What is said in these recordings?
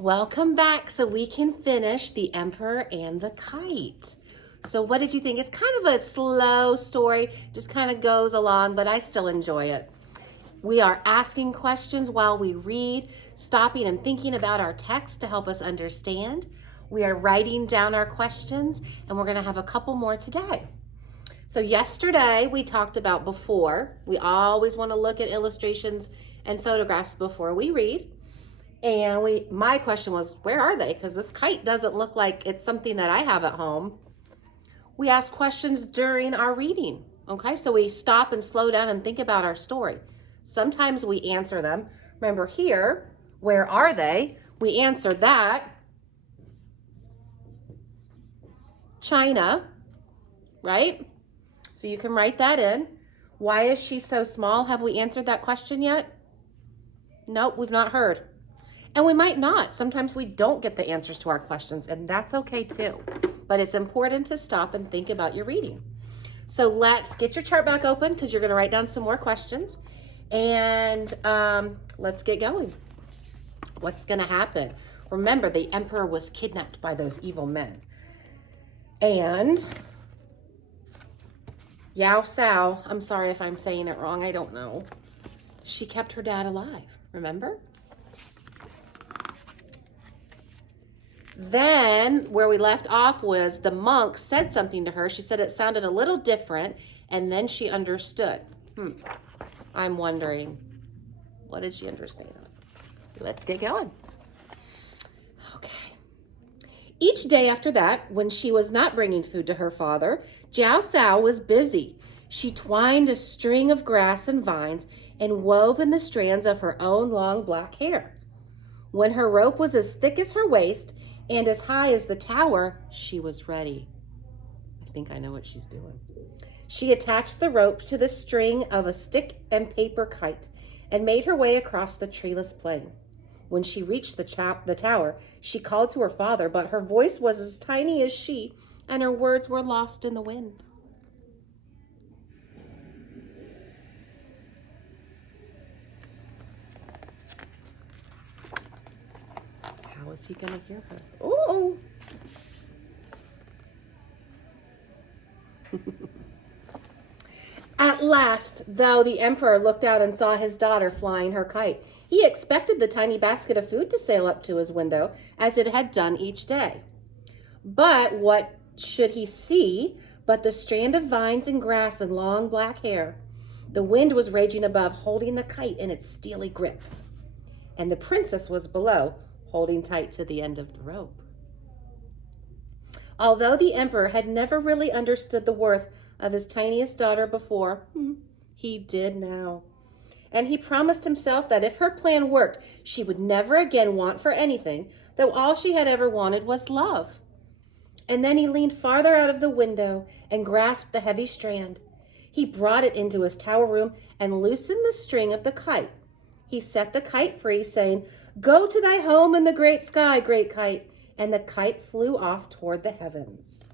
Welcome back so we can finish The Emperor and the Kite. So what did you think? It's kind of a slow story, just kind of goes along, but I still enjoy it. We are asking questions while we read, stopping and thinking about our text to help us understand. We are writing down our questions, and we're going to have a couple more today. So yesterday we talked about before. We always want to look at illustrations and photographs before we read. And my question was, where are they? Because this kite doesn't look like it's something that I have at home. We ask questions during our reading. Okay, so we stop and slow down and think about our story. Sometimes we answer them. Remember here, where are they? We answered that. China, right? So you can write that in. Why is she so small? Have we answered that question yet? Nope, we've not heard. And we might not. Sometimes we don't get the answers to our questions, and that's okay too. But it's important to stop and think about your reading. So let's get your chart back open because you're going to write down some more questions. And let's get going. What's going to happen? Remember, the emperor was kidnapped by those evil men. And Yao Sao, I'm sorry if I'm saying it wrong, I don't know. She kept her dad alive, remember? Then where we left off was the monk said something to her. She said it sounded a little different, and then she understood. I'm wondering, what did she understand? Let's get going. Okay. Each day after that, when she was not bringing food to her father, Jiao Sao was busy. She twined a string of grass and vines and wove in the strands of her own long black hair. When her rope was as thick as her waist and as high as the tower, she was ready. I think I know what she's doing. She attached the rope to the string of a stick and paper kite and made her way across the treeless plain. When she reached the tower, she called to her father, but her voice was as tiny as she, and her words were lost in the wind. How is he going to hear her? Oh! At last, though, the emperor looked out and saw his daughter flying her kite. He expected the tiny basket of food to sail up to his window, as it had done each day. But what should he see but the strand of vines and grass and long black hair? The wind was raging above, holding the kite in its steely grip. And the princess was below, holding tight to the end of the rope. Although the emperor had never really understood the worth of his tiniest daughter before, he did now. And he promised himself that if her plan worked, she would never again want for anything, though all she had ever wanted was love. And then he leaned farther out of the window and grasped the heavy strand. He brought it into his tower room and loosened the string of the kite. He set the kite free, saying, "Go to thy home in the great sky, great kite." And the kite flew off toward the heavens.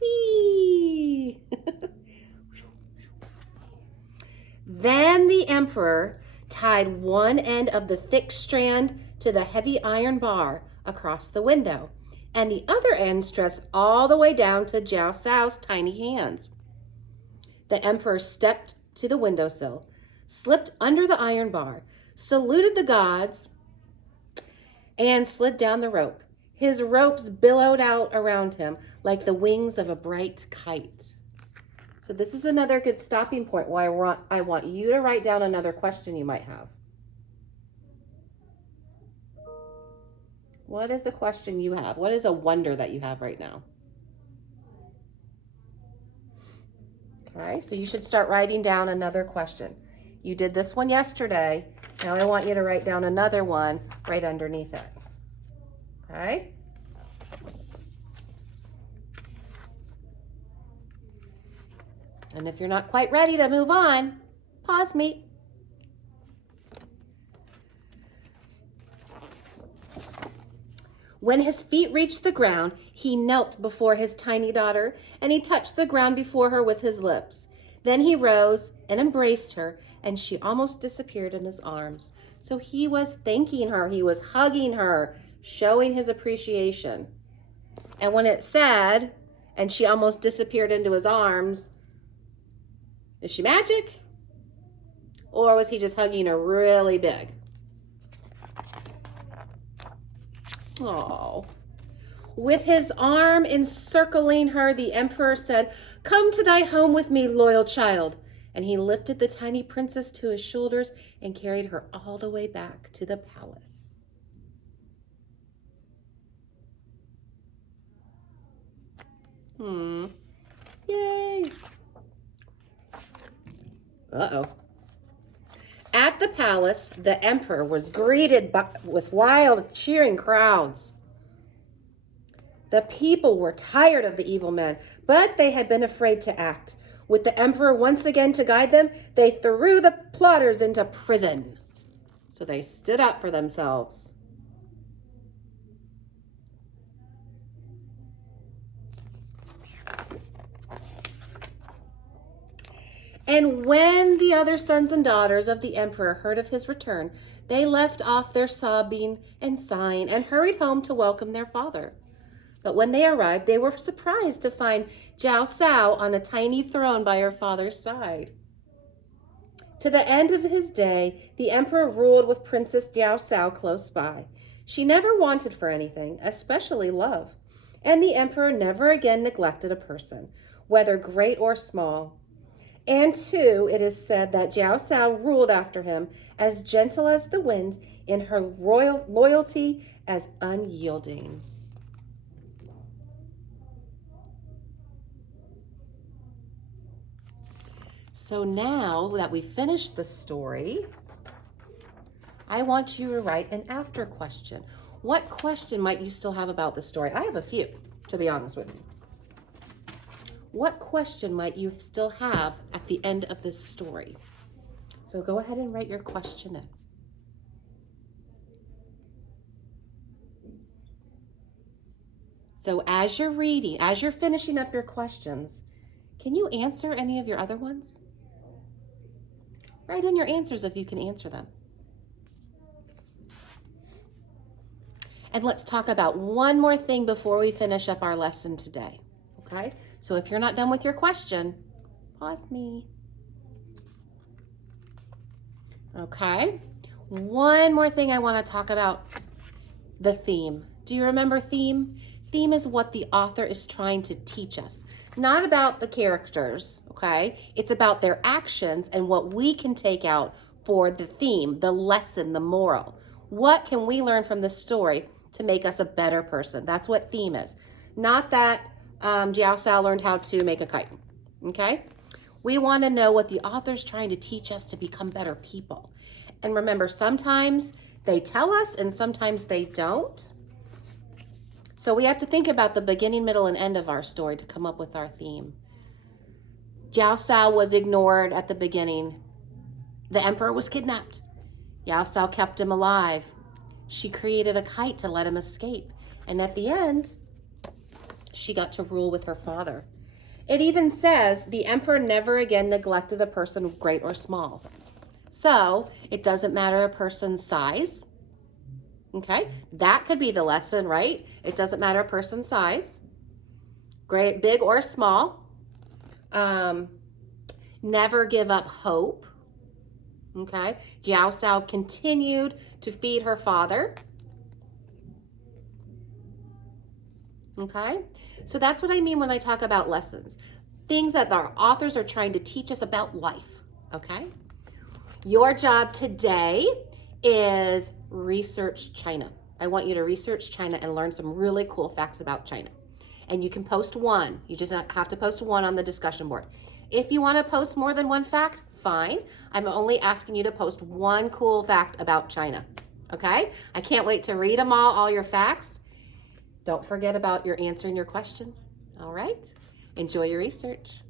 Whee! Then the emperor tied one end of the thick strand to the heavy iron bar across the window, and the other end stretched all the way down to Jiao Sao's tiny hands. The emperor stepped to the windowsill, slipped under the iron bar, saluted the gods, and slid down the rope. His ropes billowed out around him like the wings of a bright kite. So this is another good stopping point where I want you to write down another question you might have. What is the question you have? What is a wonder that you have right now? Okay, so you should start writing down another question. You did this one yesterday. Now I want you to write down another one right underneath it. Okay? And if you're not quite ready to move on, pause me. When his feet reached the ground, he knelt before his tiny daughter, and he touched the ground before her with his lips. Then he rose and embraced her, and she almost disappeared in his arms. So he was thanking her. He was hugging her, showing his appreciation. And when it said, and she almost disappeared into his arms, is she magic? Or was he just hugging her really big? Oh. With his arm encircling her, the emperor said, "Come to thy home with me, loyal child." And he lifted the tiny princess to his shoulders and carried her all the way back to the palace. Yay. Uh-oh. At the palace, the emperor was greeted with wild, cheering crowds. The people were tired of the evil men, but they had been afraid to act. With the emperor once again to guide them, they threw the plotters into prison. So they stood up for themselves. And when the other sons and daughters of the emperor heard of his return, they left off their sobbing and sighing and hurried home to welcome their father. But when they arrived, they were surprised to find Jiao Sao on a tiny throne by her father's side. To the end of his day, the emperor ruled with Princess Jiao Sao close by. She never wanted for anything, especially love. And the emperor never again neglected a person, whether great or small. And too, it is said that Jiao Sao ruled after him, as gentle as the wind, in her royal loyalty as unyielding. So now that we've finished the story, I want you to write an after question. What question might you still have about the story? I have a few, to be honest with you. What question might you still have at the end of this story? So go ahead and write your question in. So as you're reading, as you're finishing up your questions, can you answer any of your other ones? Write in your answers if you can answer them. And let's talk about one more thing before we finish up our lesson today, okay? So if you're not done with your question, pause me. Okay, one more thing I want to talk about, the theme. Do you remember theme? Theme is what the author is trying to teach us. Not about the characters, okay? It's about their actions and what we can take out for the theme, the lesson, the moral. What can we learn from this story to make us a better person? That's what theme is. Not that Jiao Sao learned how to make a kite, okay? We want to know what the author's trying to teach us to become better people. And remember, sometimes they tell us and sometimes they don't. So we have to think about the beginning, middle, and end of our story to come up with our theme. Jiao Sao was ignored at the beginning. The emperor was kidnapped. Jiao Sao kept him alive. She created a kite to let him escape. And at the end, she got to rule with her father. It even says the emperor never again neglected a person great or small. So it doesn't matter a person's size. Okay, that could be the lesson, right? It doesn't matter a person's size, great, big or small. Never give up hope. Okay, Jiao Sao continued to feed her father. Okay, so that's what I mean when I talk about lessons. Things that our authors are trying to teach us about life, okay? Your job today is research China. I want you to research China and learn some really cool facts about China. And you can post one. You just have to post one on the discussion board. If you want to post more than one fact, fine. I'm only asking you to post one cool fact about China, okay? I can't wait to read them all your facts. Don't forget about your answering your questions, all right? Enjoy your research.